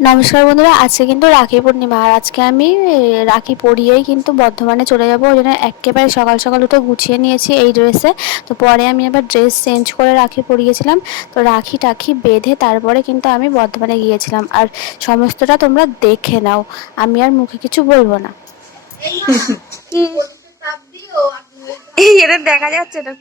নমস্কার বন্ধুরা, আজকে কিন্তু রাখি পূর্ণিমা। আর আজকে আমি রাখি পরিয়েই কিন্তু বর্ধমানে চলে যাব। ওই জন্য একেবারে সকাল সকাল উঠে গুছিয়ে নিয়েছি এই ড্রেসে। তো পরে আমি আবার ড্রেস চেঞ্জ করে রাখি পরিয়েছিলাম। তো রাখি টাখি বেঁধে তারপরে কিন্তু আমি বর্ধমানে গিয়েছিলাম। আর সমস্তটা তোমরা দেখে নাও, আমি আর মুখে কিছু বলবো না। এটা দেখা যাচ্ছে না,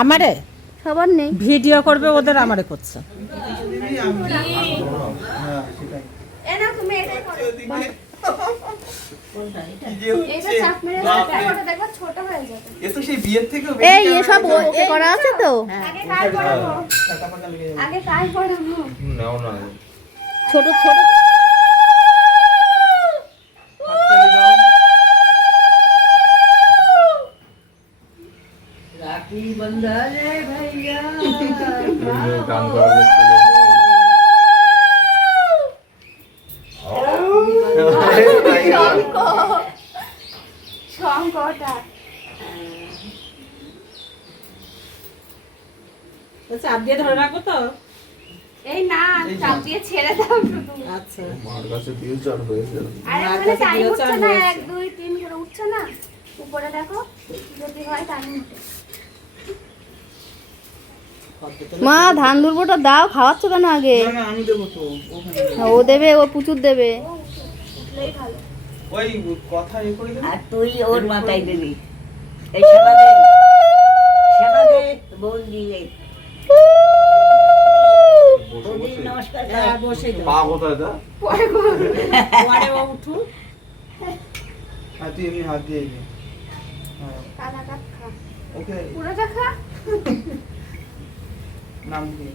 আমারে সবার নেই। ভিডিও করবে ওদের, আমারে করছে। এই এসব করা আছে তো। ছোট ছোট राखी बंधने भैया চাপ দিয়ে ধরে রাখো তো। এই না, চাপ দিয়ে ছেড়ে দাও শুধু। আচ্ছা, মার কাছে দিয়ে চার হয়েছে। আরে মানে টাইম উঠছে না, 1 2 3 করে উঠছে না। উপরে দেখো, যদি হয় টাইম উঠে। মা ধান দুর্বটা দাও, খাওয়াচ্ছ কেন আগে? না আমি দেবো তো, ওখানে ও দেবে, ও পুচুর দেবে। ওই কথা এ করে দেবে। আর তুই ওর মাথায় দিবি এই সেবা দে বল দিয়ে নমস্কার হ্যাঁ, বসে দাও। পা কোথায় দা? পরে ও উঠু। হ্যাঁ তুই এমনি হাত দিয়ে দে। হ্যাঁ ওকে পুরোটা খা। নাম কি?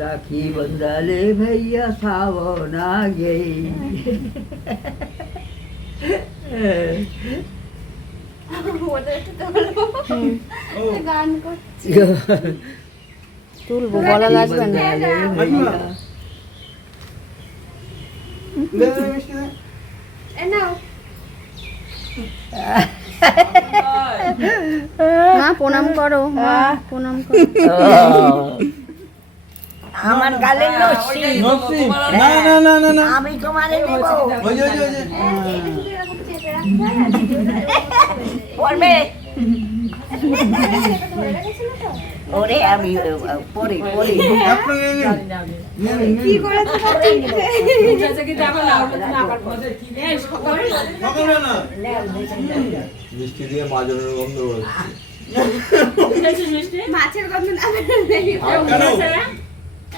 राखी बंधले भैया सावन आ गई ও গান করছি, তুলবো, বলা লাগবে না। মাইমা দে দে মিষ্টি দে। এ নাও মা, প্রণাম করো। মা প্রণাম করো। আমার গালে লস্যি নসি না না না না না আমি তোমারে নেব ওই যে ওই যে পড়বে ওরে আমি পড়ি পড়ি আপনাকে কি করেছে উঠেছে কি দেখো না, ওটা না আবার বলে কি রে সকালে। সকালে না মিষ্টি দিয়ে মাজনের গন্ধ হচ্ছে। উঠেছিস মিষ্টি? মাছের গন্ধ না? কেন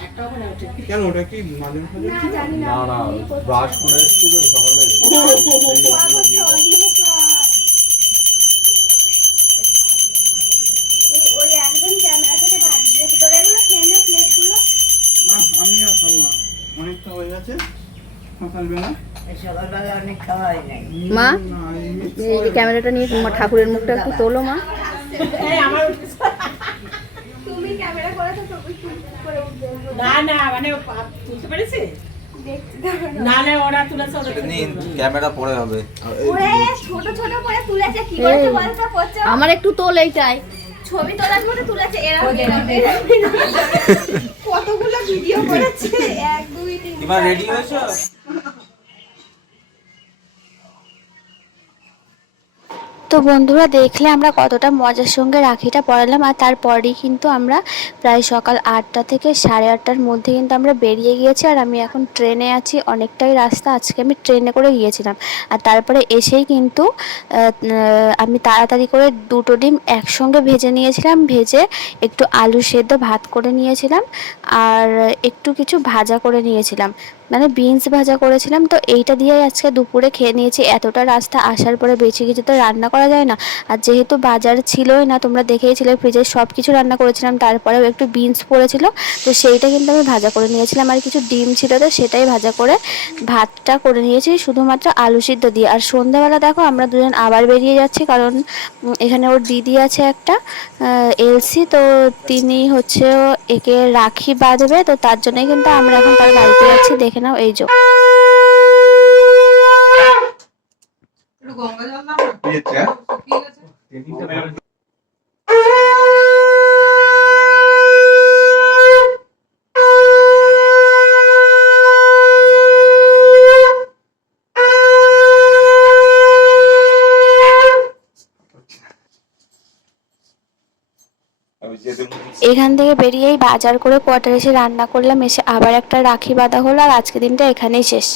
একটা ওখানে উঠে। কেন ওটা কি মাজন খাবে? না জানি না। না না, ব্রাশ করে এসেছি তো সকালে। ওই একজন ক্যামেরা থেকে ভাত দিয়েছে, তোরা এগুলো খেয়ে নে, প্লেটগুলো। না আমি আর খাবো না, অনেকটা হয়ে গেছে সকালবেলা। সকালবেলা অনেক খাওয়া হয় নাই মা, না এই মিষ্টি এই যে ক্যামেরাটা নিয়ে তোমার ঠাকুরের মুখটা একটু তোলো মা। এই আমার উঠেছে। তুমি ক্যামেরা করে তো ছবি করে উঠবে। না না, মানে ও তুলতে পেরেছে না না, ওরা তুলেছে ওরা ক্যামেরা পরে হবে। ওরে ছোট ছোট করে তুলেছে, কি করেছে বলতো পচো? আমার একটু তোল এইটাই। ছবি তোলার মধ্যে তুলেছে, এরকম কতগুলো ভিডিও করেছে। 1 2 3 এবার রেডি হয়েছো? তো বন্ধুরা, দেখলে আমরা কতটা মজার সঙ্গে রাখিটা পরালাম। আর তারপরেই কিন্তু আমরা প্রায় সকাল 8টা থেকে 8:30টার মধ্যে কিন্তু আমরা বেরিয়ে গিয়েছি। আর আমি এখন ট্রেনে আছি, অনেকটাই রাস্তা। আজকে আমি ট্রেনে করে গিয়েছিলাম। আর তারপরে এসেই কিন্তু আমি তাড়াতাড়ি করে 2টো ডিম একসঙ্গে ভেজে নিয়েছিলাম। ভেজে একটু আলু সেদ্ধ ভাত করে নিয়েছিলাম, আর একটু কিছু ভাজা করে নিয়েছিলাম, মানে বিনস ভাজা করেছিলাম। তো এইটা দিয়েই আজকে দুপুরে খেয়ে নিয়েছি। এতটা রাস্তা আসার পরে বেশি কিছু তো রান্না করা যায় না। আর যেহেতু বাজার ছিলই না, তোমরা দেখেইছিলে ফ্রিজে সব কিছু রান্না করেছিলাম, তারপরেও একটু বিনস পড়েছিল, তো সেইটা কিন্তু আমি ভাজা করে নিয়েছিলাম। আর কিছু ডিম ছিল, তো সেটাই ভাজা করে ভাতটা করে নিয়েছি শুধুমাত্র আলু সিদ্ধ দিয়ে। আর সন্ধ্যাবেলা দেখো আমরা দুজন আবার বেরিয়ে যাচ্ছি, কারণ এখানে ওর দিদি আছে একটা এলসি, তো তিনি হচ্ছে একে রাখি বাঁধবে। তো তার জন্যই কিন্তু আমরা এখন তার বাড়িতে যাচ্ছি। দেখে নাও, এই যে গঙ্গা জল না এখান থেকে বেরিয়েই বাজার করে কোয়ার্টারে এসে রান্না করলাম, এসে আবার একটা রাখি বাঁধা হলো, আর আজকে দিনটা এখানেই শেষ।